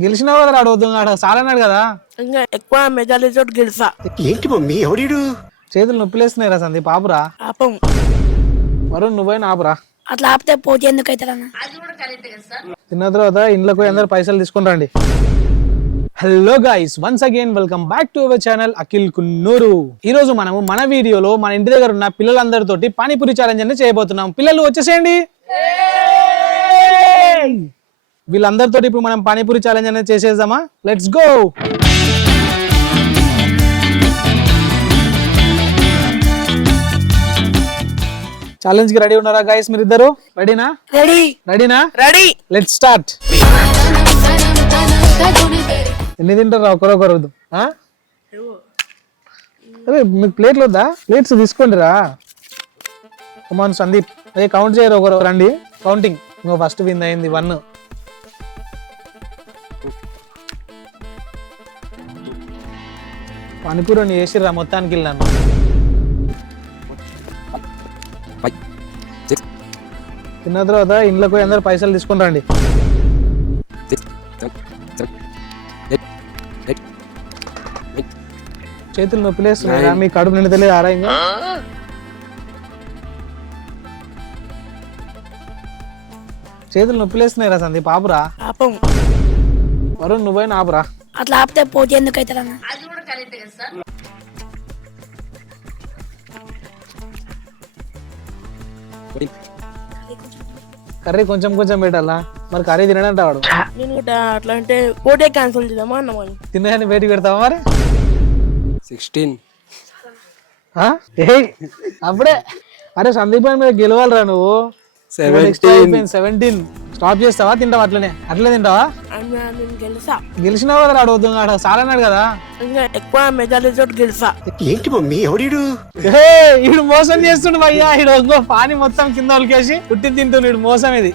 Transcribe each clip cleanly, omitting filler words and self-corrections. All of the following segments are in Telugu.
గెలిచినావు కదా అడుగుతున్నాడు చాలన్నాడు కదా. ఇంకా ఎక్కువ మెజారిటీ గెలిసా. ఏంటి మమ్మీ ఎవడీడు? చేతులు నొప్పిలేస్తున్నాయి రా సందీప్, ఆపురా. పాపం వరుణ్ నువ్వైనా ఆపురా. అట్లా ఆపితే పోటీ ఎందుకు అవుతారన్న? తిన్న తర్వాత ఇంట్లోకి పోయి అందరు పైసలు తీసుకుని రండి. Hello guys, once again welcome back to our channel Akhil Kunnur. ఈ రోజు మనము మన వీడియోలో మన ఇంటి దగ్గర ఉన్న పిల్లలందరితోటి పానీపూరి ఛాలెంజ్ అని చేయబోతున్నాం. పిల్లలు వచ్చేసేయండి. వీళ్ళందరితోటి ఇప్పుడు మనం పానీపూరి ఛాలెంజ్ అనేది చేసేద్దామా? Let's go. ఛాలెంజ్ కి రెడీ ఉన్నారా గైస్? మీరు ఇద్దరు రెడీనా? రెడీనా? రెడీ. Let's start. ఎన్ని తింటారా? ఒకరొకరు అరే మీకు ప్లేట్లు వద్దా? ప్లేట్స్ తీసుకోండి రా. కమాన్ సందీప్, అదే కౌంట్ చేయరు ఒకరు రండి. కౌంటింగ్. ఇంకో ఫస్ట్ విన్ అయింది 1. పానీపూరి చేసిర్రా మొత్తానికి వెళ్ళాను. తిన్న తర్వాత ఇంట్లోకి పోయి అందరు పైసలు తీసుకుని రండి. చేతులు నొప్పిలేస్తున్నాయి, మీ కడుపు నిండుతలేదు ఆరా? ఇంకా చేతులు నొప్పిలేస్తున్నాయి రా సందీప్, ఆపురా. పాపం వరుణ్ నువ్వైనా ఆపురా. అట్లా ఆపితే పోటీ ఎందుకు అవుతారన్న? కర్రీ కొంచెం కొంచెం పెట్టాలా? మరి కర్రీ తినడంట వాడు. నేను అట్లా అంటే పోటీ క్యాన్సిల్ చేద్దామా అన్నమని. తినని బయటికి పెడతావా మరి? 16. అప్పుడే అరే సందీప్ అని మీద గెలవాలరా నువ్వు. 17 స్టాప్ చేస్తావా? తింటావా? అట్లే తింటావా? నేను గెలిసా. గెలిచినావు కదా అడుగుతున్నాడు చాలన్నాడు కదా. ఇంకా ఎక్కువ మెజారిటీ గెలిసా. ఏంటి మమ్మీ ఎవడీడు? ఈడు మోసం చేస్తుండు భయ్యా. ఈడు ఇంకో పానీ మొత్తం కింద ఒలికేసి పుట్టి తింటుండు. ఈడు మోసం ఇది.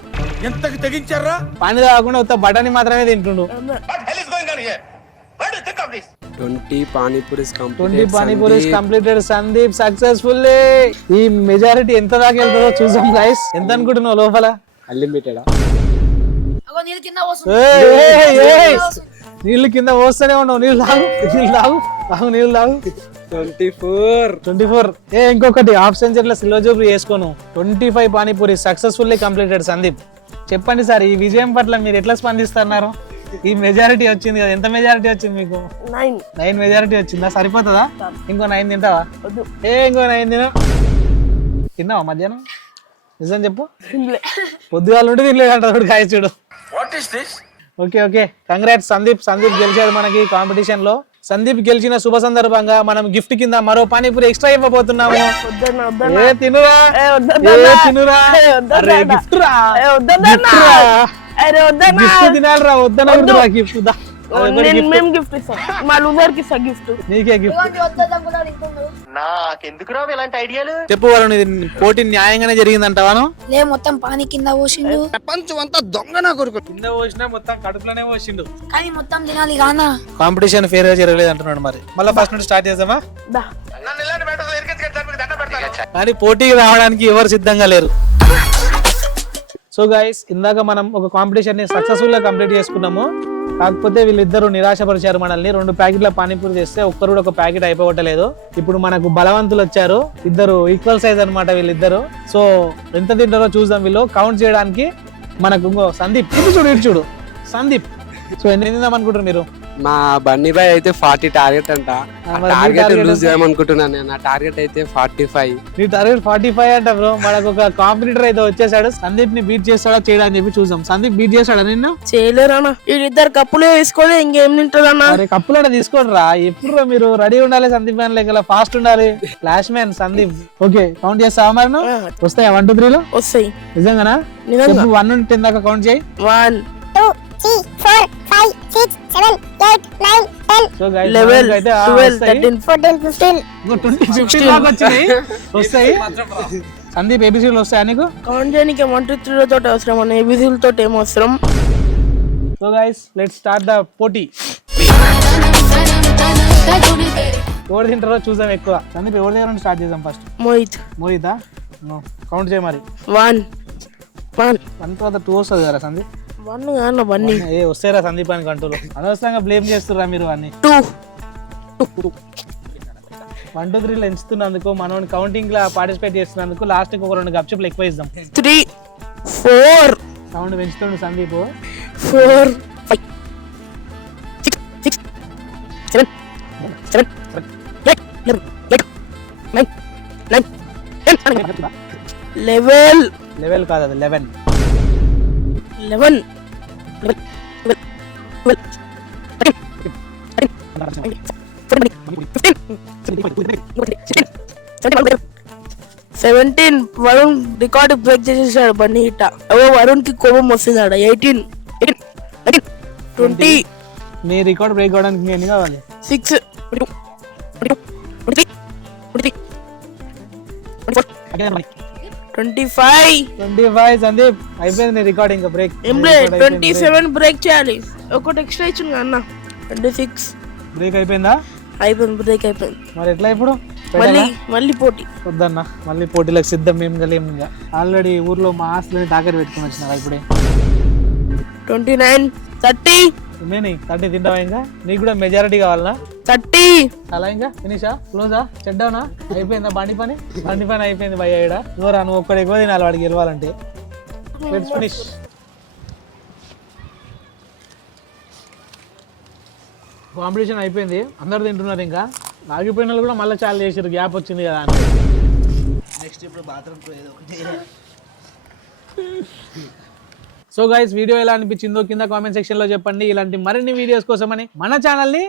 ఎంతకు తెగించారా? పానీ తాగకుండా ఉత్త బఠానీ మాత్రమే తింటుండు. 20 పానీపూరీస్ కంప్లీటెడ్ సందీప్ సక్సెస్ఫుల్లీ. ఈ మెజారిటీ ఎంత దాకా వెళ్తుందో చూసాం గైస్. ఎంత అనుకుంటున్నావు లోపల? అన్లిమిటెడ్. నీళ్ళు కింద పోస్తూనే ఉన్నావు. నీళ్ళు తాగు. 24. ఇంకొకటి హాఫ్ సెంచరీలో సిల్వర్ జూబ్లీ చేసుకోను. 25 పానీపూరి సక్సెస్ఫుల్లీ కంప్లీటెడ్ సందీప్. చెప్పండి సార్, ఈ విజయం పట్ల మీరు ఎట్లా స్పందిస్తున్నారు? ఈ మెజారిటీ వచ్చింది కదా, ఎంత మెజారిటీ వచ్చింది మీకు? 9 మెజారిటీ వచ్చిందా? సరిపోతుందా? ఇంకో 9 తింటావా? ఇంకో 9 తిన్నావా మధ్యాహ్నం? నిజం చెప్పు. పొద్దుగాల నుండి తినలేదంటాడు గాయ చూడు. Okay congrats Sandeep. గెలిచాడు మనకి కాంపిటీషన్ లో. సందీప్ గెలిచిన శుభ సందర్భంగా మనం గిఫ్ట్ కింద మరో పానీపూరి ఎక్స్ట్రా ఇవ్వబోతున్నాము. తినురా. గిఫ్ట్ తినాలిరా. వద్దన గిఫ్ట్ గిఫ్ట్ ఇస్తాం. మా లూజర్ కి గిఫ్ట్. నీకే గిఫ్ట్. నాకెందుకు రావు ఇలాంటి ఐడియాలు? చెప్పు వరుణ్, ఇది పోటీ న్యాయంగానే జరిగిందంటావాను? లే, మొత్తం పానీ కింద పోసిండు. ప్రపంచం అంతా దొంగ నా కొడుకు. కింద పోసినా మొత్తం కడుపులోనే పోసిండు. కానీ మొత్తం తినాలి కానా? కాంపిటీషన్ ఫేర్ గా జరగలేదు అంటున్నాడు. మరి మళ్ళీ ఫస్ట్ నుండి స్టార్ట్ చేద్దామా? కానీ పోటీకి రావడానికి ఎవరు సిద్ధంగా లేరు. సో గైస్, ఇందాక మనం ఒక కాంపిటీషన్ ని సక్సెస్ఫుల్ గా కంప్లీట్ చేసుకున్నాము. కాకపోతే వీళ్ళిద్దరు నిరాశపరిచారు మనల్ని. 2 ప్యాకెట్ల పానీపూరి చేస్తే ఒక్కరు కూడా ఒక ప్యాకెట్ అయిపోవట్లేదు. ఇప్పుడు మనకు బలవంతులు వచ్చారు. ఇద్దరు ఈక్వల్ సైజ్ అనమాట వీళ్ళిద్దరు. సో ఎంత తింటారో చూద్దాం. వీళ్ళు కౌంట్ చేయడానికి మనకు ఇంకో సందీప్ ఇటు చూడు సందీప్. సో ఎన్ని తిందాం అనుకుంటారు మీరు? మా బన్నీ బాయ్ అయితే 40 టార్గెట్ అంట. టార్గెట్ లూజ్ చేయమనుకుంటున్నాను నేను. నా టార్గెట్ అయితే 45. నీ టార్గెట్ 45 అంట బ్రో. మనకు ఒక కాంపిటీటర్ అయితే వచ్చేసాడు. సందీప్ ని బీట్ చేస్తాడా చేయడా అని చెప్పి చూద్దాం. సందీప్ బీట్ చేస్తాడా నిన్ను? చేయలేరన్నా. వీళ్ళిద్దరు కప్పులే వేసుకోలే, ఇంకేం తింటారన్నా? కప్పులు తీసుకోండి రా. ఎప్పుడు మీరు రెడీ ఉండాలి సందీప్ మ్యాన్ లెక్క ఫాస్ట్ ఉండాలి. Flash man Sandeep. Okay, count చేస్తావా మరి? వస్తాయా 1 2 3 వస్తాయి. నిజంగానా? 1 నుండి 10 దాకా కౌంట్ చేయి. 1 2 3 4 5 6 7 8 9 10 సో గైస్ 11 12 13 14 15 20 దాకా వచ్చినాయి. వస్తాయి. సందీప్ ఏబిసిలు వస్తాయా నీకు? కౌంట్ చేయడానికి 1 2 3 తోటి అవసరం అన్న, ఏబిసిల తోటి ఏం అవసరం? So guys, let's start the పోటీ. ఎవరు తింటారో చూద్దాం ఎక్కువ. సందీప్ ఎవరి దగ్గర స్టార్ట్ చేద్దాం? ఫస్ట్ మోహితా. కౌంట్ చేయ మరి. 1 1 1 తర్వాత 2 వస్తుంది కదా సందీప్. వన్ కాదు వన్ ఏ వస్తారా సందీప్ అని కంట్రోల్ అనవసరంగా బ్లేమ్ చేస్తుర్రా మీరు అన్ని 2 1 2 3 ఎంచుతున్నందుకు మనం కౌంటింగ్ లా పార్టిసిపేట్ చేస్తున్నందుకు లాస్ట్ కి ఒక 2 గప్చుప్లు ఎక్కువ ఇద్దాం 3 4 సౌండ్ పెంచుతుండు సందీప్ 4 5 6 7 8 9 లెవెల్ లెవెల్ కాదు అది 11 17 వరుణ్ రికార్డు బ్రేక్ చేసేసాడు బన్నీ హిట్ట వరుణ్ కి కోపం వస్తుంది ఆడ 18 20 నీ రికార్డ్ బ్రేక్ అవడానికి ఎన్ని కావాలి 6 25 సందీప్ అయిపోయింది నీ రికార్డ్ ఇంకా బ్రేక్ ఏం లేదు 27 బ్రేక్ చేయాలి ఒకటి ఎక్స్ట్రా ఇచ్చింది అన్న 26 బ్రేక్ అయిపోయిందా అయిపోయింది బ్రేక్ అయిపోయింది మరి ఎట్లా ఇప్పుడు మళ్ళీ పోటీ వద్దన్న మళ్ళీ పోటీలకు సిద్ధం మేము కలియం ఇంకా ఆల్రెడీ ఊర్లో మా ఆస్తులని తాకట్టు పెట్టుకుని వచ్చినారా ఇప్పుడే 29 30 నేను 30 తింటావా ఇంకా నీకు కూడా మెజారిటీ కావాలనా 30 అలా ఇంకా ఫినిషా క్లోజా చెడ్డావునా అయిపోయిందా బండి పని అయిపోయింది భయ్య ఈడ నువ్వురా నువ్వు ఒక్కడు ఎక్కువ తినాలి వాడికి గెలవాలంటే లెట్స్ ఫినిష్ కాంపిటీషన్ అయిపోయింది అందరు తింటున్నారు ఇంకా ఆగిపోయిన వాళ్ళు కూడా మళ్ళీ చాలా చేసారు గ్యాప్ వచ్చింది కదా అని నెక్స్ట్ ఇప్పుడు బాత్రూమ్ సో గైస్ వీడియో ఎలా అనిపించిందో కింద కామెంట్ సెక్షన్ లో చెప్పండి ఇలాంటి మరిన్ని వీడియోస్ కోసమని మన ఛానల్ ని